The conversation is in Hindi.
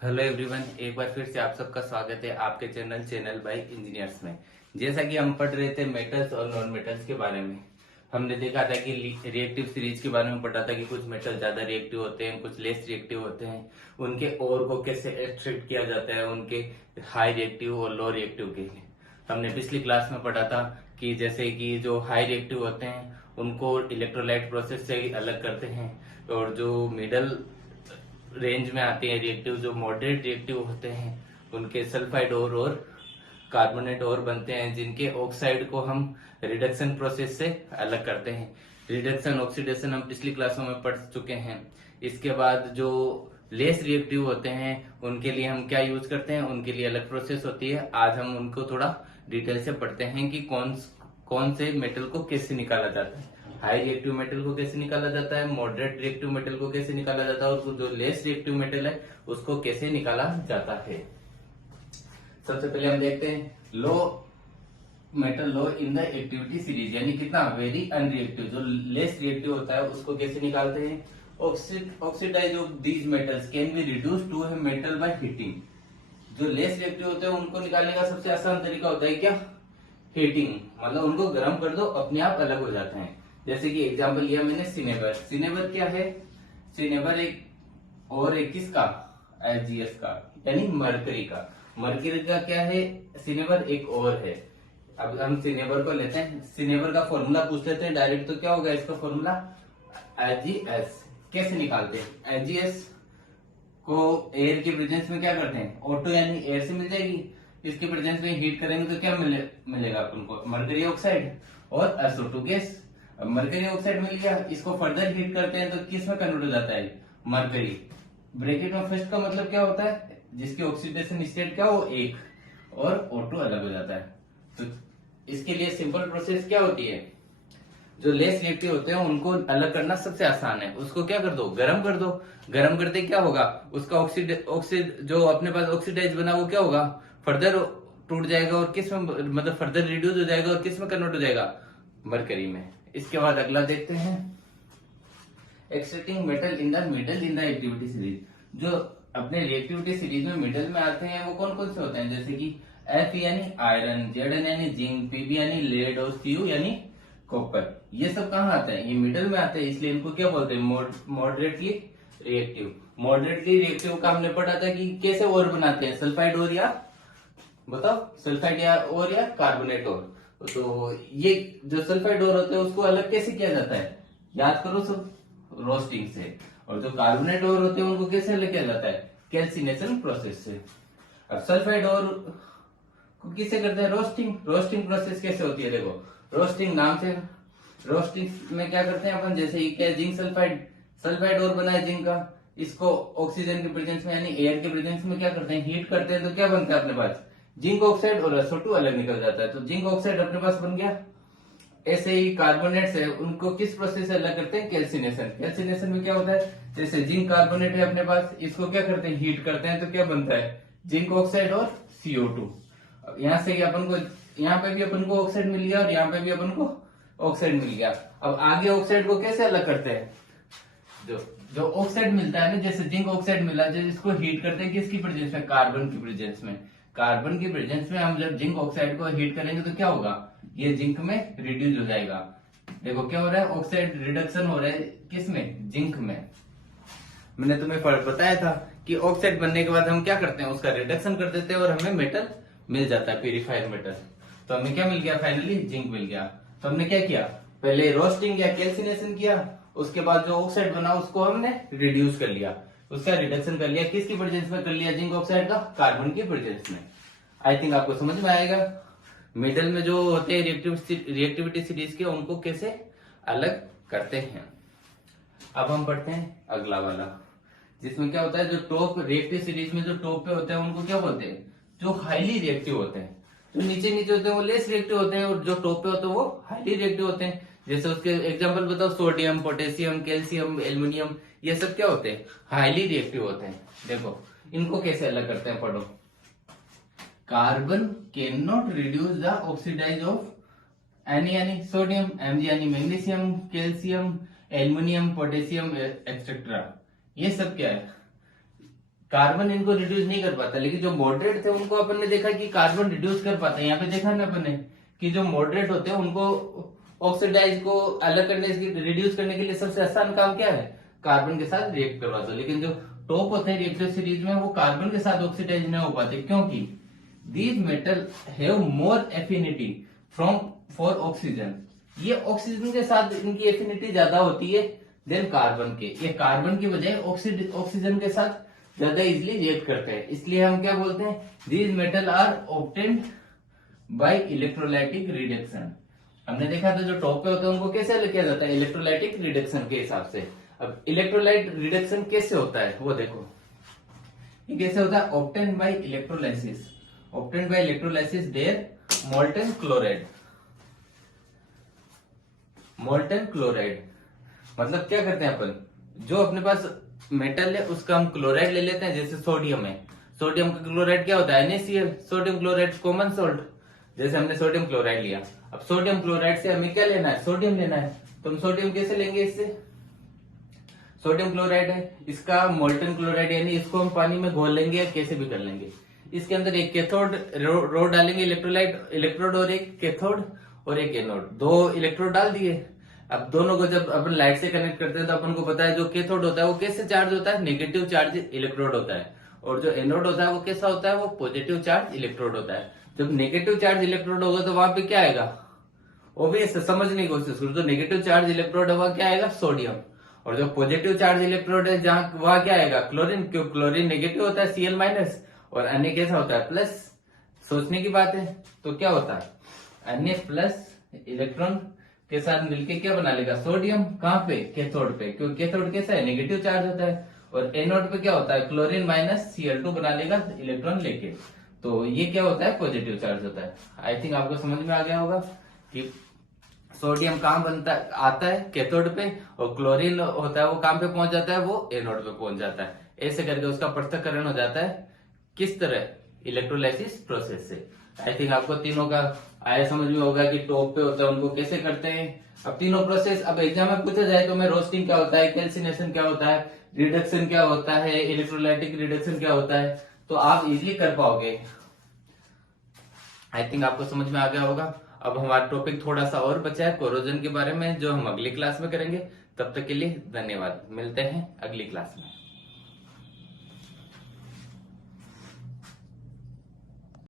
हेलो एवरीवन, एक बार फिर से आप सबका स्वागत है आपके चैनल बाय इंजीनियर्स में। जैसा कि हम पढ़ रहे थे मेटल्स और नॉन मेटल्स के बारे में, हमने देखा था कि रिएक्टिव सीरीज के बारे में पढ़ा था कि कुछ मेटल ज्यादा रिएक्टिव होते हैं, कुछ लेस रिएक्टिव होते हैं, उनके ओर को कैसे एक्सट्रैक्ट किया जाता है, उनके हाई रिएक्टिव और लो रिएक्टिव के लिए। हमने पिछली क्लास में पढ़ा था कि जैसे कि जो हाई रिएक्टिव होते हैं उनको इलेक्ट्रोलाइट प्रोसेस से अलग करते हैं, और जो मिडल रेंज में आते हैं रिएक्टिव, जो मॉडरेट रिएक्टिव होते हैं, उनके सल्फाइड और कार्बोनेट और बनते हैं, जिनके ऑक्साइड को हम रिडक्शन प्रोसेस से अलग करते हैं। रिडक्शन ऑक्सीडेशन हम पिछली क्लासों में पढ़ चुके हैं। इसके बाद जो लेस रिएक्टिव होते हैं उनके लिए हम क्या यूज करते हैं, उनके लिए अलग प्रोसेस होती है। आज हम उनको थोड़ा डिटेल से पढ़ते हैं कि कौन कौन से मेटल को कैसे निकाला जाता है, हाई रिएक्टिव मेटल को कैसे निकाला जाता है, मॉडरेट रिएक्टिव मेटल को कैसे निकाला जाता है, और जो लेस रिएक्टिव मेटल है उसको कैसे निकाला जाता है। सबसे पहले हम देखते हैं low metal low in the activity series, यानी कितना वेरी अनरिएक्टिव, जो लेस रिएक्टिव होता है उसको कैसे निकालते हैं। Oxidize of these metals can be reduce to a metal by heating. जो लेस रिएक्टिव होते हैं उनको निकालने का सबसे आसान तरीका होता है क्या, हीटिंग। मतलब उनको गर्म कर दो, अपने आप अलग हो जाते हैं। जैसे कि एग्जांपल लिया मैंने सिनेबर। सिनेबर क्या है, सिनेबर एक और एक किसका, एजीएस का, यानी मरकरी का। मरकरी का क्या है, सिनेबर एक और है। अब हम सिनेबर को लेते हैं, सिनेबर का फॉर्मूला पूछ लेते हैं डायरेक्ट, तो क्या होगा इसका फॉर्मूला, एजीएस। कैसे निकालते हैं, एजीएस को एयर के प्रेजेंस में क्या करते हैं, O2 यानी एयर से मिल जाएगी, इसके प्रेजेंस में हीट करेंगे तो क्या मिलेगा अपन को, मरकरी ऑक्साइड और SO2 गैस। अब मरकरी ऑक्साइड मिल गया, इसको फर्दर हीट करते हैं तो किस में कन्वर्ट हो जाता है, मरकरी। ब्रैकेट में फर्स्ट का मतलब क्या होता है, जिसकी ऑक्सीडेशन स्टेट क्या हो, एक, और O2 अलग हो जाता है। तो इसके लिए सिंपल प्रोसेस क्या होती है, जो लेस रिएक्टिव होते हैं उनको अलग करना सबसे आसान है। उसको क्या कर दो, गर्म कर दो। गर्म करते क्या होगा, उसका ऑक्सीड जो अपने पास ऑक्सीडाइज बना वो क्या होगा, फर्दर टूट जाएगा और किस में, मतलब फर्दर रिड्यूस हो जाएगा और किस में कन्वर्ट हो जाएगा, मरकरी में। इसके बाद अगला देखते हैं, extracting metal in the middle in the activity series. जो अपने रिएक्टिविटी सीरीज में मिडल में आते हैं वो कौन कौन से होते हैं, जैसे कि F यानी आयरन, Zn यानी जिंक, Pb यानी लेड और Cu यानी कॉपर। ये सब कहाँ आते हैं, ये मिडल में आते हैं, इसलिए इनको क्या बोलते हैं, मॉडरेटली रिएक्टिव। मॉडरेटली रिएक्टिव का हमने पढ़ा था कि कैसे और बनाते हैं, सल्फाइड और, या बताओ, सल्फाइड या और, या कार्बोनेट और। तो ये जो सल्फाइड और होते हैं उसको अलग कैसे किया जाता है, याद करो सब, रोस्टिंग से। और जो कार्बोनेट और होते हैं उनको कैसे अलग किया जाता है, कैल्सिनेशन प्रोसेस से। अब सल्फाइड और को किसे करते हैं, रोस्टिंग। रोस्टिंग प्रोसेस कैसे होती है, देखो, रोस्टिंग नाम से, रोस्टिंग में क्या करते हैं अपन, जैसे ये क्या, जिंक सल्फाइड, सल्फाइड और बना है जिंक का, इसको ऑक्सीजन के प्रेजेंस में यानी एयर के प्रेजेंस में क्या करते हैं, हीट करते हैं, तो क्या बनता है अपने पास, जिंक ऑक्साइड और SO2 अलग निकल जाता है। तो जिंक ऑक्साइड अपने पास बन गया। ऐसे ही कार्बोनेट्स है, उनको किस प्रोसेस से अलग करते हैं, कैल्सिनेशन। कैल्सिनेशन में क्या होता है, जैसे जिंक कार्बोनेट है अपने पास, इसको क्या करते हैं, हीट करते हैं, तो क्या बनता है, जिंक ऑक्साइड और CO2। यहाँ से अपन को, यहाँ पे भी अपन को ऑक्साइड मिल गया और यहाँ पे भी अपन को ऑक्साइड मिल गया। अब आगे ऑक्साइड को कैसे अलग करते हैं, जो जो ऑक्साइड मिलता है ना, जैसे जिंक ऑक्साइड मिला, जो इसको हीट करते हैं किसकी प्रेजेंस में, कार्बन की प्रेजेंस में। कार्बन की प्रेजेंस में हम जब जिंक ऑक्साइड को हीट करेंगे तो क्या होगा, ये जिंक में रिड्यूस हो जाएगा। देखो क्या हो रहा है, ऑक्साइड रिडक्शन हो रहा है किसमें, जिंक में। मैंने तुम्हें बताया था कि ऑक्साइड बनने के बाद हम क्या करते हैं, उसका रिडक्शन कर देते हैं और हमें मेटल मिल जाता है, प्यूरिफाइड मेटल। तो हमें क्या मिल गया, फाइनली जिंक मिल गया। तो हमने क्या किया, पहले रोस्टिंग या कैल्सिनेशन किया, उसके बाद जो ऑक्साइड बना उसको हमने रिड्यूस कर लिया, उसका रिडक्शन कर लिया, किसकी प्रेजेंस में कर लिया, जिंक ऑक्साइड का, कार्बन की प्रेजेंस में। आई थिंक आपको समझ में आएगा। मिडल में जो होते हैं रिएक्टिविटी सीरीज के, उनको कैसे अलग करते हैं। अब हम पढ़ते हैं अगला वाला, जिसमें क्या होता है, जो टॉप रिएक्टिव सीरीज में जो टॉप पे होते हैं उनको क्या बोलते हैं, जो हाईली रिएक्टिव होते हैं। जो नीचे नीचे होते हैं वो लेस रिएक्टिव होते हैं, और जो टॉप पे होते हैं वो हाईली रिएक्टिव होते हैं। जैसे उसके एग्जांपल बताओ, सोडियम, पोटेशियम, कैल्शियम, एल्युमिनियम, ये सब क्या होते हैं, हाईली रिएक्टिव होते हैं। देखो इनको कैसे अलग करते हैं, पढ़ो। Carbon can not reduce the oxidise of any यानी सोडियम, Mg यानी magnesium, calcium, aluminium, potassium etcetera. ये सब क्या है, कार्बन इनको रिड्यूस नहीं कर पाता, लेकिन जो मॉडरेट थे उनको अपन ने देखा कि कार्बन रिड्यूस कर पाते हैं। यहाँ पे देखा ना अपन ने कि जो मॉडरेट होते हैं उनको ऑक्सीडाइज को अलग करने रिड्यूस करने के लिए सबसे आसान काम क्या है, कार्बन के साथ रिएक्ट करवा दो। लेकिन जो टॉप होते हैं रिएक्टिव सीरीज में वो कार्बन के साथ ऑक्सीडाइज नहीं हो पाते, क्योंकि these metal have more affinity from for oxygen. ये ऑक्सीजन के साथ इनकी एफिनिटी ज्यादा होती है देन कार्बन के। ये कार्बन की बजाय ऑक्सीजन के साथ ज्यादा इजिली रिएक्ट करते हैं, इसलिए हम क्या बोलते हैं, these metal are obtained by electrolytic reduction. हमने देखा था जो टॉप पे होते हैं उनको कैसे किया जाता है, इलेक्ट्रोलाइटिक रिडक्शन के हिसाब से। अब इलेक्ट्रोलाइट रिडक्शन कैसे होता है वो देखो, ये कैसे होता है, obtained by electrolysis. Obtained by electrolysis there molten chloride. Molten chloride मतलब क्या करते हैं अपन, जो अपने पास मेटल है उसका हम क्लोराइड ले लेते हैं, जैसे सोडियम है, सोडियम का क्लोराइड क्या होता है, NaCl। Sodium chloride common salt, जैसे हमने सोडियम क्लोराइड लिया। अब सोडियम क्लोराइड से हमें क्या लेना है, सोडियम लेना है, तो हम सोडियम कैसे लेंगे, इससे सोडियम क्लोराइड है, इसका मोल्टन क्लोराइड यानी इसको हम पानी में घोल लेंगे या कैसे भी कर लेंगे। इसके अंदर एक कैथोड रो डालेंगे, इलेक्ट्रोड और एक कैथोड और एक एनोड, 2 इलेक्ट्रोड डाल दिए। अब दोनों को जब अपन लाइट से कनेक्ट करते हैं तो अपन को पता है जो कैथोड होता है वो कैसे चार्ज होता है, नेगेटिव चार्ज इलेक्ट्रोड होता है, और जो एनोड होता है वो कैसा होता है, वो पॉजिटिव चार्ज इलेक्ट्रोड होता है। जब नेगेटिव चार्ज इलेक्ट्रोड होगा तो वहां पे क्या आएगा, ऑब्वियस समझने की कोशिश करो, जो नेगेटिव चार्ज इलेक्ट्रोड है वहां क्या आएगा, सोडियम, और जो पॉजिटिव चार्ज इलेक्ट्रोड है जहां वहां क्या आएगा, क्लोरीन, क्यों क्लोरीन नेगेटिव होता है Cl- और अन्य कैसा होता है, प्लस। सोचने की बात है, तो क्या होता है, अन्य प्लस इलेक्ट्रॉन के साथ मिलके क्या बना लेगा, सोडियम, कहां पे, कैथोड पे, क्योंकि कैथोड कैसा है, नेगेटिव चार्ज होता है, और एनोड पे क्या होता है, क्लोरीन -Cl2 बना लेगा इलेक्ट्रॉन लेके, तो ये क्या होता है, पॉजिटिव चार्ज होता है। आई थिंक आपको समझ में आ गया होगा कि सोडियम कहां बनता है, आता है कैथोड पे, और क्लोरीन होता है वो कहां पे पहुंच जाता है, वो एनोड पे पहुंच जाता है। ऐसे करके उसका पृथक्करण हो जाता है, किस तरह, इलेक्ट्रोलाइसिस प्रोसेस से। आई थिंक आपको तीनों का आया समझ में होगा कि टॉप पे होता है उनको कैसे करते हैं। अब तीनों प्रोसेस अब एग्जाम में पूछा जाए तो मैं रोस्टिंग क्या होता है, कैल्सिनेशन क्या होता है, रिडक्शन क्या होता है, इलेक्ट्रोलाइटिक रिडक्शन क्या होता है, तो आप इजिली कर पाओगे। आई थिंक आपको समझ में आ गया होगा। अब हमारा टॉपिक थोड़ा सा और बचा है कोरोजन के बारे में, जो हम अगली क्लास में करेंगे। तब तक के लिए धन्यवाद, मिलते हैं अगली क्लास में।